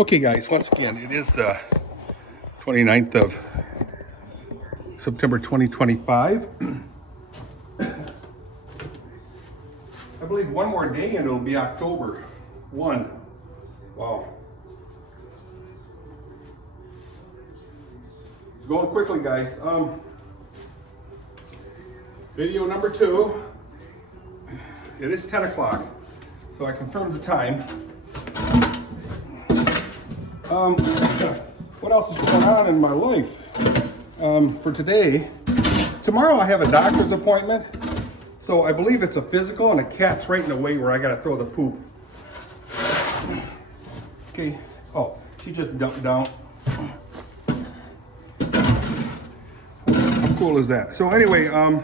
Okay guys, once again, it is the 29th of September 2025. I believe one more day and it'll be October 1. Wow. It's going quickly, guys. Video number 2. It is 10 o'clock, so I confirmed the time. What else is going on in my life for today? Tomorrow I have a doctor's appointment, so I believe it's a physical, and the cat's right in the way where I gotta throw the poop. Okay. Oh, she just dumped down. How cool is that? So anyway, I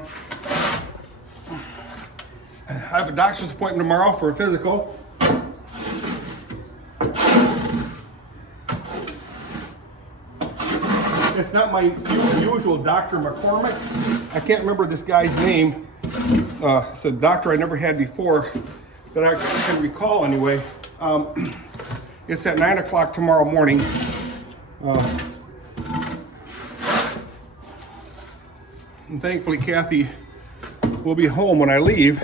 have a doctor's appointment tomorrow for a physical. It's not my usual Dr. McCormick. I can't remember this guy's name. It's a doctor I never had before that I can recall anyway. It's at 9 o'clock tomorrow morning. And thankfully Kathy will be home when I leave.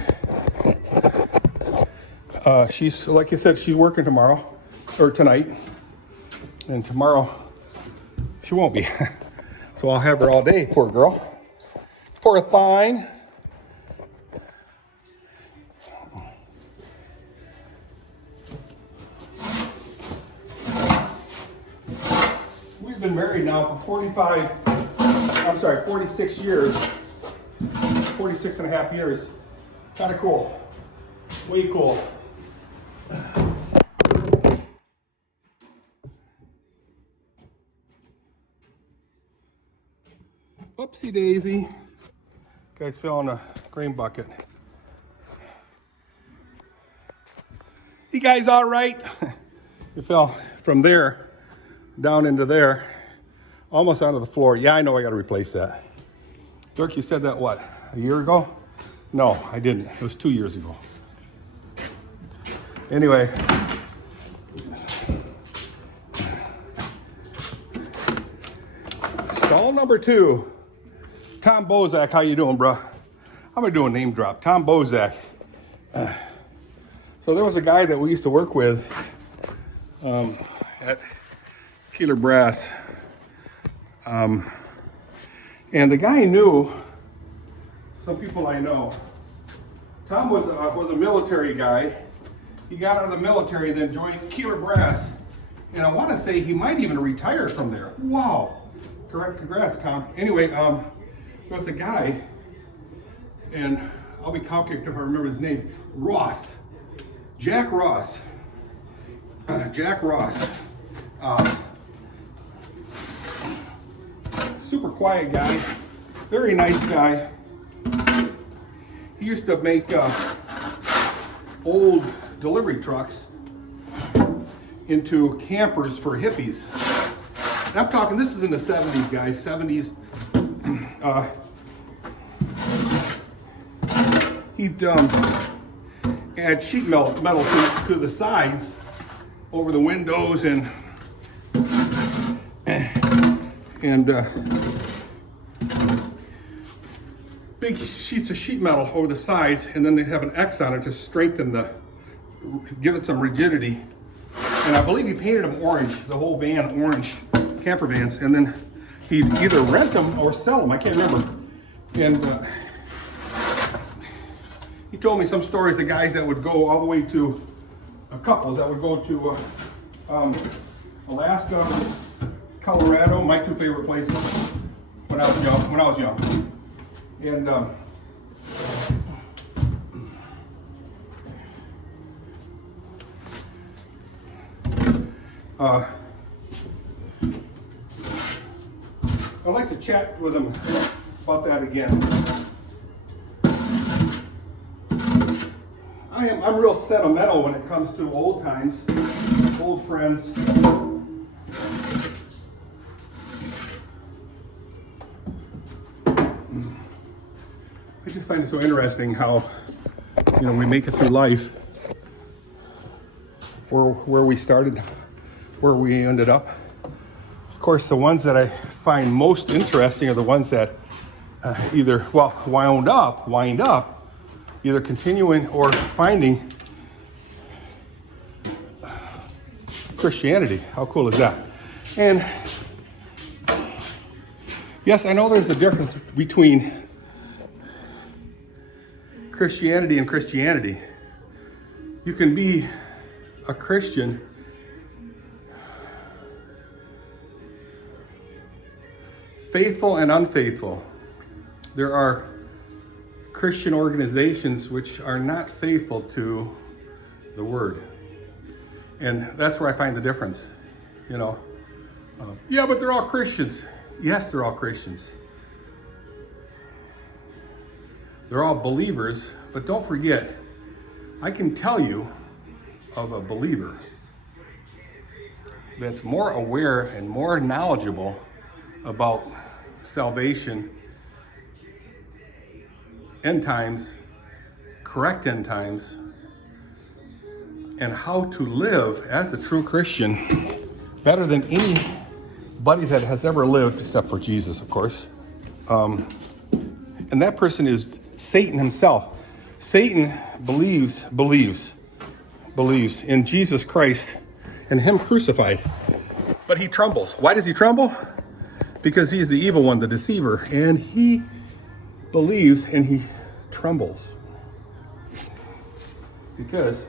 She's, like I said, she's working tomorrow, or tonight. And tomorrow, she won't be. So I'll have her all day, poor girl. Poor thine. We've been married now for 46 years. 46 and a half years. Kind of cool. Way cool. Oopsie daisy. Guys fell in a grain bucket. You guys all right? You fell from there down into there, almost onto the floor. Yeah, I know I got to replace that. Dirk, you said that what, a year ago? No, I didn't. It was 2 years ago. Anyway. Stall number 2. Tom Bozak, how you doing, bro? I'm gonna do a name drop. Tom Bozak. So there was a guy that we used to work with at Keeler Brass, and the guy knew some people I know. Tom was a military guy. He got out of the military and then joined Keeler Brass, and I want to say he might even retire from there. Wow! Congrats, Tom. Anyway, there was a guy, and I'll be cow-kicked if I remember his name. Ross. Jack Ross. Jack Ross. Super quiet guy. Very nice guy. He used to make old delivery trucks into campers for hippies. And I'm talking, this is in the 70s, guys, 70s. He'd add sheet metal to the sides over the windows and big sheets of sheet metal over the sides, and then they'd have an X on it to strengthen give it some rigidity. And I believe he painted them orange, the whole van orange, camper vans, and then he'd either rent them or sell them, I can't remember. And he told me some stories of guys that would go all the way to, couples that would go to Alaska, Colorado, my 2 favorite places when I was young. And I'd like to chat with him about that again. I'm real sentimental when it comes to old times, old friends. I just find it so interesting how, we make it through life where we started where we ended up. Of course, the ones that I find most interesting are the ones that either, well, wind up, either continuing or finding Christianity. How cool is that? And yes, I know there's a difference between Christianity and Christianity. You can be a Christian faithful and unfaithful. There are Christian organizations which are not faithful to the word. And that's where I find the difference, you know. Yeah, but they're all Christians. Yes, they're all Christians. They're all believers, but don't forget, I can tell you of a believer that's more aware and more knowledgeable about salvation, end times, correct end times, and how to live as a true Christian better than anybody that has ever lived, except for Jesus, of course. And that person is Satan himself. Satan believes in Jesus Christ and him crucified, but he trembles. Why does he tremble? Because he is the evil one, the deceiver, and he believes and he trembles. Because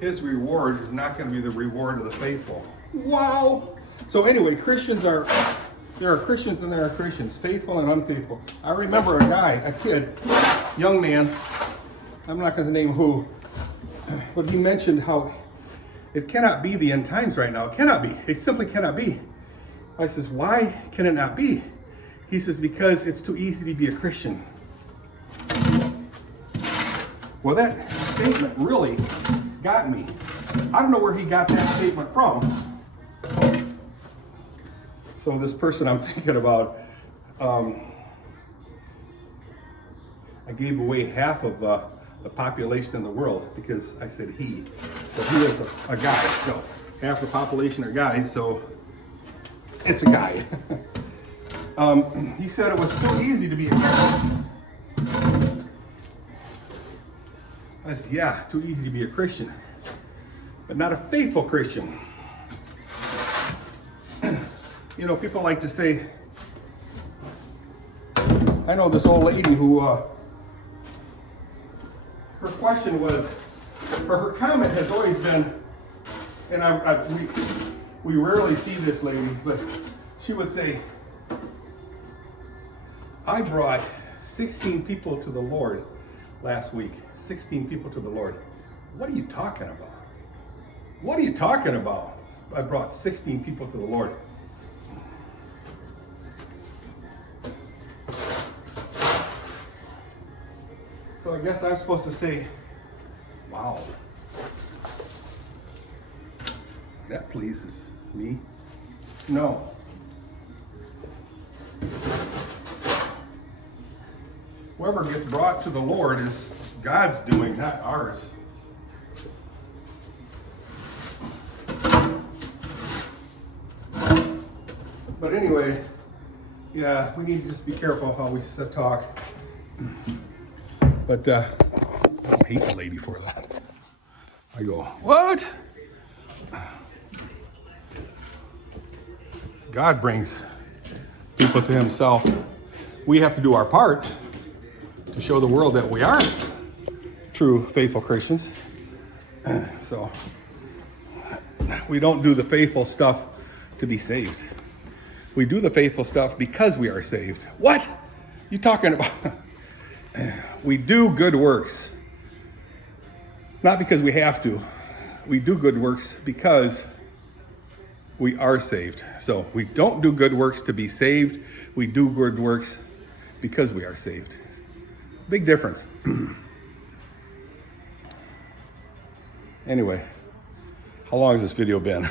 his reward is not going to be the reward of the faithful. Wow! So anyway, there are Christians and there are Christians, faithful and unfaithful. I remember a kid, young man, I'm not going to name who, but he mentioned how it cannot be the end times right now. It cannot be. It simply cannot be. I says, why can it not be? He says, because it's too easy to be a Christian. Well, that statement really got me. I don't know where he got that statement from. So this person I'm thinking about, I gave away half of the population in the world because I said he. But he is a guy, so half the population are guys, so it's a guy. He said it was too easy to be a Christian. I said, yeah, too easy to be a Christian, but not a faithful Christian. You know, people like to say, I know this old lady who, her question was, or her comment has always been, and we rarely see this lady, but she would say, I brought 16 people to the Lord last week. 16 people to the Lord. What are you talking about? What are you talking about? I brought 16 people to the Lord. So I guess I'm supposed to say, wow, that pleases me. No. Whoever gets brought to the Lord is God's doing, not ours. But anyway, yeah, we need to just be careful how we talk. But I don't hate the lady for that. I go, what? God brings people to himself. We have to do our part to show the world that we are true, faithful Christians. So we don't do the faithful stuff to be saved. We do the faithful stuff because we are saved. What? You talking about? We do good works, not because we have to. We do good works because we are saved. So we don't do good works to be saved. We do good works because we are saved. Big difference. Anyway, how long has this video been?